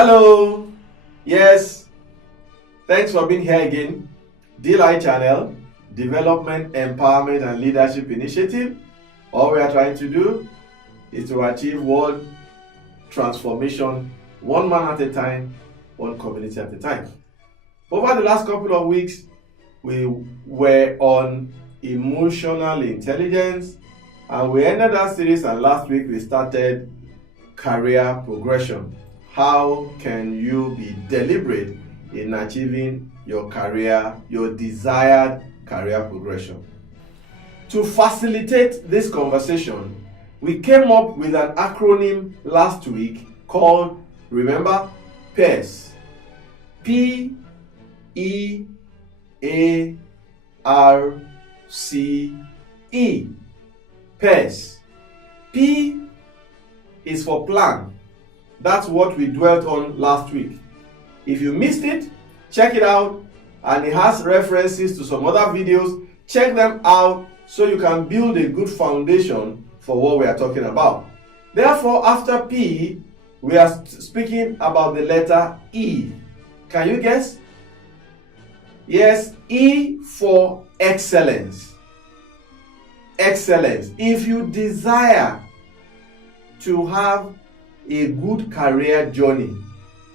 Hello. Yes. Thanks for being here again. DLI channel, Development, Empowerment and Leadership Initiative. All we are trying to do is to achieve world transformation, one man at a time, one community at a time. Over the last couple of weeks, we were on emotional intelligence, and we ended that series, and last week we started career progression. How can you be deliberate in achieving your career, your desired career progression? To facilitate this conversation, we came up with an acronym last week called, remember, PAIRS. P-E-A-R-C-E. PAIRS. P is for plan. That's what we dwelt on last week. If you missed it, check it out, and it has references to some other videos. Check them out so you can build a good foundation for what we are talking about. Therefore, after P, we are speaking about the letter E. Can you guess? Yes, E for excellence. Excellence. If you desire to have a good career journey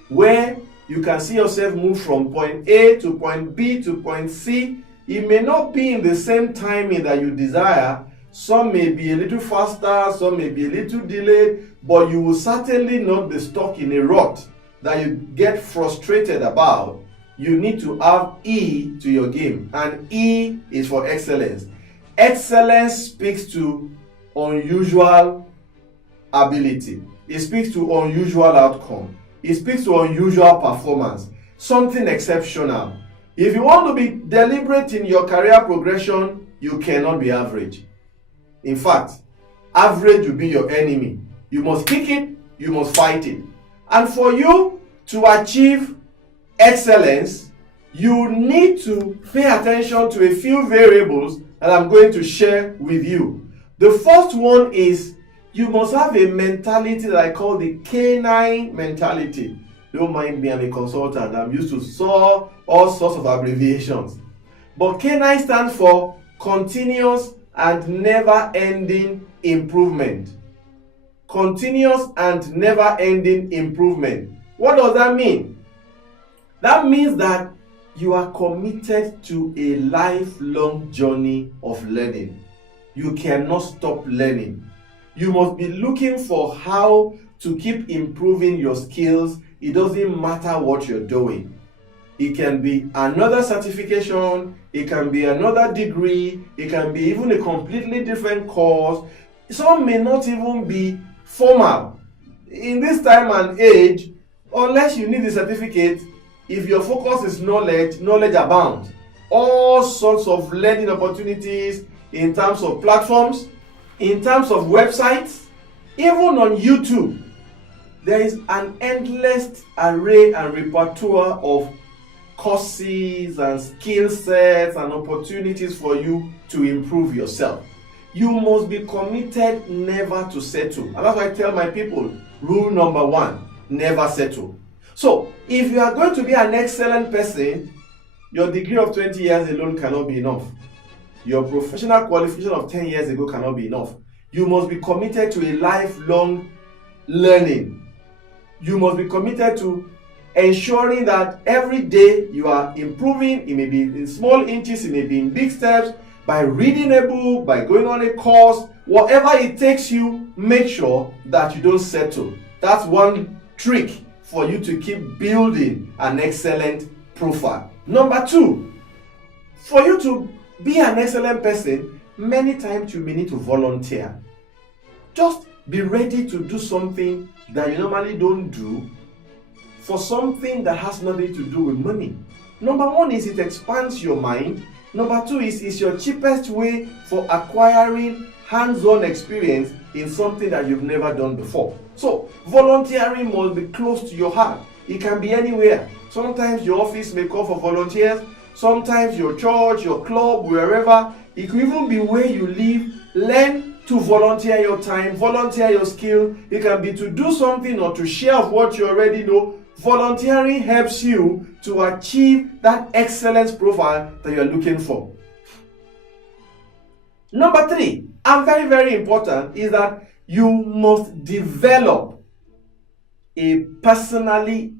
where you can see yourself move from point A to point B to point C, it may not be in the same timing that you desire. Some may be a little faster, some may be a little delayed, but you will certainly not be stuck in a rut that you get frustrated about. You need to have E to your game, and E is for excellence. Excellence speaks to unusual ability. It speaks to unusual outcome. It speaks to unusual performance, something exceptional. If you want to be deliberate in your career progression, you cannot be average. In fact, average will be your enemy. You must kick it, you must fight it. And for you to achieve excellence, you need to pay attention to a few variables that I'm going to share with you. The first one is you must have a mentality that I call the canine mentality. Don't mind me, I'm a consultant. I'm used to saw all sorts of abbreviations. But canine stands for continuous and never-ending improvement. Continuous and never-ending improvement. What does that mean? That means that you are committed to a lifelong journey of learning. You cannot stop learning. You must be looking for how to keep improving your skills. It doesn't matter what you're doing. It can be another certification, it can be another degree, it can be even a completely different course. Some may not even be formal. In this time and age, unless you need a certificate, if your focus is knowledge, knowledge abounds. All sorts of learning opportunities in terms of platforms, in terms of websites, even on YouTube. There is an endless array and repertoire of courses and skill sets and opportunities for you to improve yourself. You must be committed never to settle. And that's why I tell my people, rule number one, never settle. So, if you are going to be an excellent person, your degree of 20 years alone cannot be enough. Your professional qualification of 10 years ago cannot be enough. You must be committed to a lifelong learning. You must be committed to ensuring that every day you are improving. It may be in small inches, it may be in big steps, by reading a book, by going on a course, whatever it takes you, make sure that you don't settle. That's one trick for you to keep building an excellent profile. Number two, for you to be an excellent person, many times you may need to volunteer. Just be ready to do something that you normally don't do for something that has nothing to do with money. Number one is it expands your mind. Number two is it's your cheapest way for acquiring hands-on experience in something that you've never done before. So volunteering must be close to your heart. It can be anywhere. Sometimes your office may call for volunteers. Sometimes your church, your club, wherever. It could even be where you live. Learn to volunteer your time, volunteer your skill. It can be to do something or to share of what you already know. Volunteering helps you to achieve that excellence profile that you're looking for. Number 3, and very, very important, is that you must develop a personally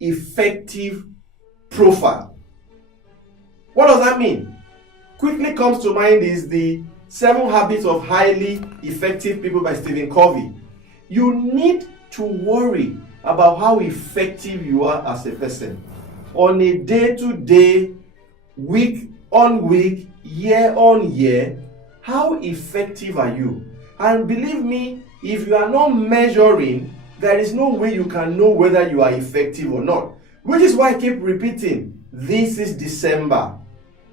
effective profile. What does that mean? Quickly comes to mind is the 7 Habits of Highly Effective People by Stephen Covey. You need to worry about how effective you are as a person on a day-to-day, week-on-week, year-on-year. How effective are you? And believe me, if you are not measuring, there is no way you can know whether you are effective or not. Which is why I keep repeating, this is December.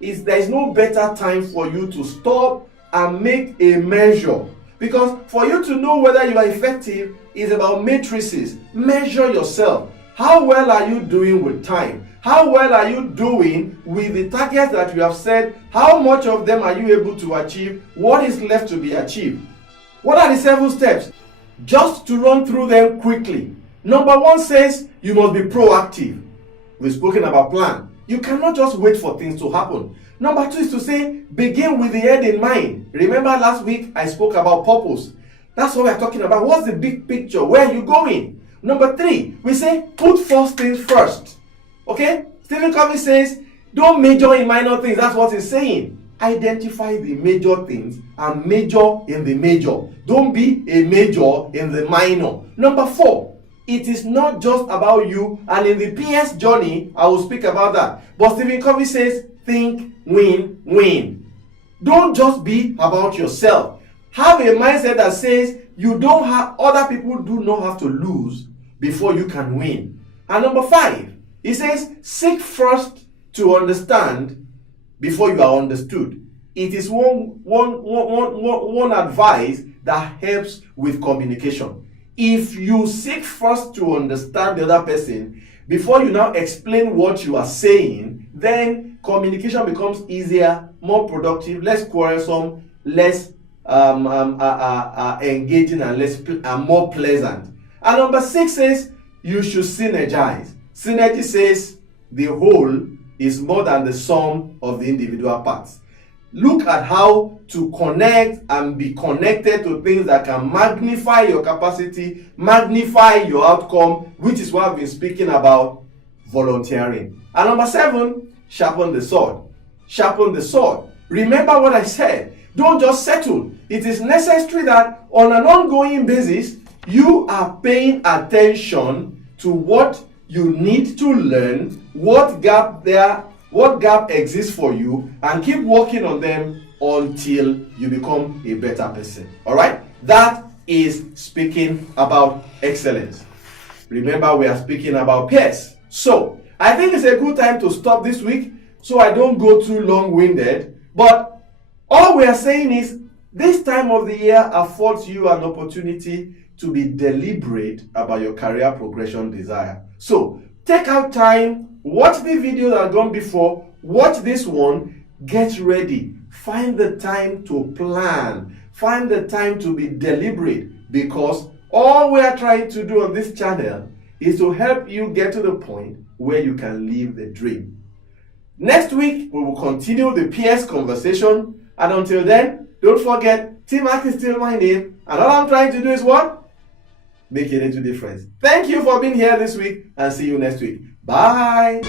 There is no better time for you to stop and make a measure. Because for you to know whether you are effective is about matrices. Measure yourself. How well are you doing with time? How well are you doing with the targets that you have set? How much of them are you able to achieve? What is left to be achieved? What are the 7 steps? Just to run through them quickly. Number 1 says you must be proactive. We've spoken about plan. You cannot just wait for things to happen. Number 2 is to say, begin with the end in mind. Remember last week I spoke about purpose. That's what we're talking about. What's the big picture? Where are you going? Number 3, we say, put first things first. Okay? Stephen Covey says, don't major in minor things. That's what he's saying. Identify the major things and major in the major. Don't be a major in the minor. Number 4, it is not just about you, and in the PS journey, I will speak about that. But Stephen Covey says, think win-win. Don't just be about yourself. Have a mindset that says other people do not have to lose before you can win. And number 5, he says, seek first to understand before you are understood. It is one advice that helps with communication. If you seek first to understand the other person before you now explain what you are saying, then communication becomes easier, more productive, less quarrelsome, less engaging, and more pleasant. And number 6 says you should synergize. Synergy says the whole is more than the sum of the individual parts. Look at how to connect and be connected to things that can magnify your capacity, magnify your outcome, which is what I've been speaking about, volunteering. And number 7, sharpen the sword. Sharpen the sword. Remember what I said. Don't just settle. It is necessary that on an ongoing basis, you are paying attention to what you need to learn, what gap exists for you, and keep working on them until you become a better person. All right? That is speaking about excellence. Remember, we are speaking about peers. So, I think it's a good time to stop this week so I don't go too long-winded. But all we are saying is this time of the year affords you an opportunity to be deliberate about your career progression desire. So, take out time, watch the video that have gone before, watch this one, get ready. Find the time to plan. Find the time to be deliberate, because all we are trying to do on this channel is to help you get to the point where you can live the dream. Next week, we will continue the PS conversation. And until then, don't forget, T-Mac is still my name. And all I'm trying to do is what? Make a little difference. Thank you for being here this week, and see you next week. Bye.